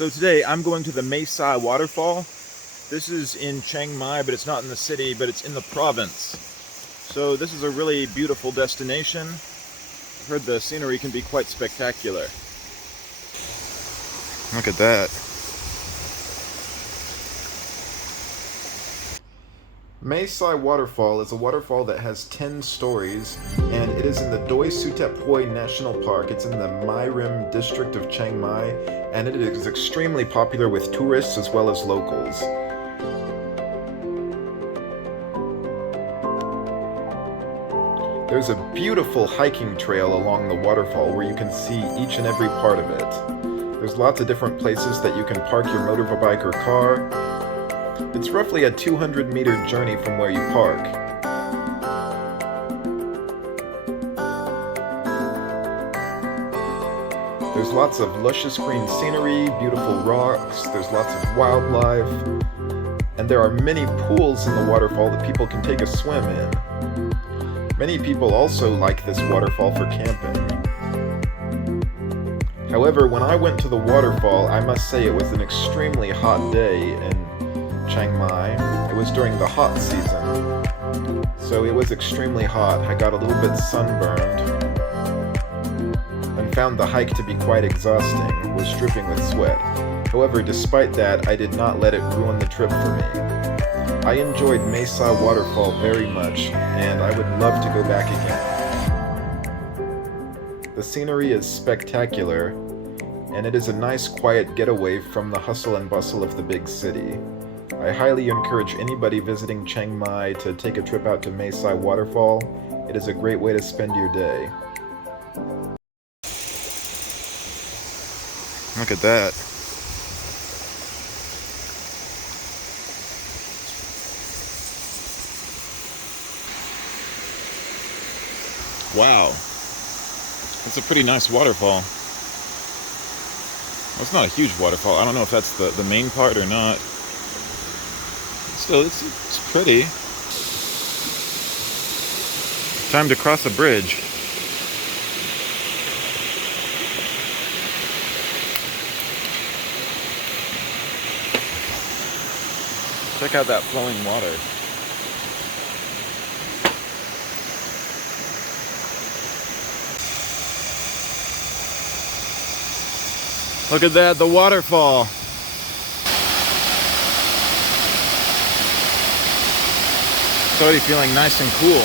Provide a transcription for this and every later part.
So today I'm going to the Mae Sai Waterfall. This is in Chiang Mai, but it's not in the city, but it's in the province. So this is a really beautiful destination. I've heard the scenery can be quite spectacular. Look at that. Mae Sai Waterfall is a waterfall that has 10 stories, and it is in the Doi Suthep Hoi National Park. It's in the Mai Rim district of Chiang Mai, and it is extremely popular with tourists as well as locals. There's a beautiful hiking trail along the waterfall where you can see each and every part of it. There's lots of different places that you can park your motorbike or car. It's roughly a 200-meter journey from where you park. There's lots of luscious green scenery, beautiful rocks, there's lots of wildlife, and there are many pools in the waterfall that people can take a swim in. Many people also like this waterfall for camping. However, when I went to the waterfall, I must say it was an extremely hot day in Chiang Mai. It was during the hot season, so it was extremely hot. I got a little bit sunburned and found the hike to be quite exhausting, was dripping with sweat. However, despite that, I did not let it ruin the trip for me. I enjoyed Mae Sai Waterfall very much, and I would love to go back again. The scenery is spectacular, and it is a nice quiet getaway from the hustle and bustle of the big city. I highly encourage anybody visiting Chiang Mai to take a trip out to Mae Sai Waterfall. It is a great way to spend your day. Look at that. Wow. That's a pretty nice waterfall. Well, it's not a huge waterfall. I don't know if that's the main part or not. Still, it's pretty. Time to cross a bridge. Check out that flowing water. Look at that, the waterfall. It's already feeling nice and cool.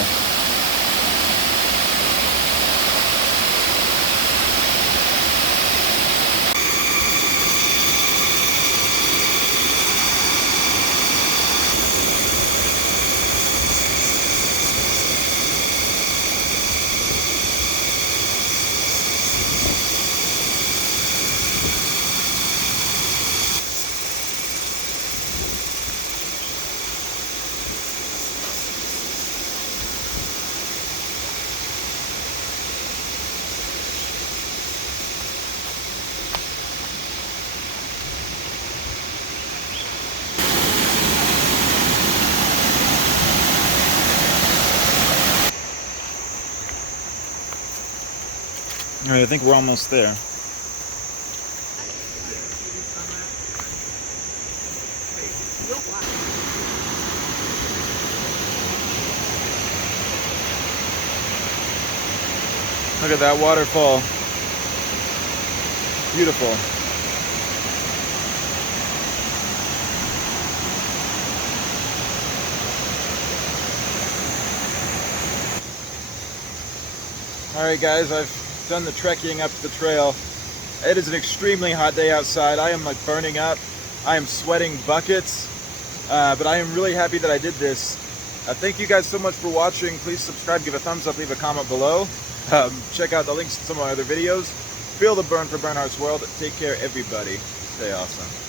All right, I think we're almost there. Look at that waterfall. Beautiful. All right, guys, I've done the trekking up the trail. It is an extremely hot day outside. I am like burning up. I am sweating buckets, but I am really happy that I did this. Thank you guys so much for watching. Please subscribe, give a thumbs up, leave a comment below. Check out the links to some of my other videos. Feel the burn for Bernhardt's World. Take care, everybody. Stay awesome.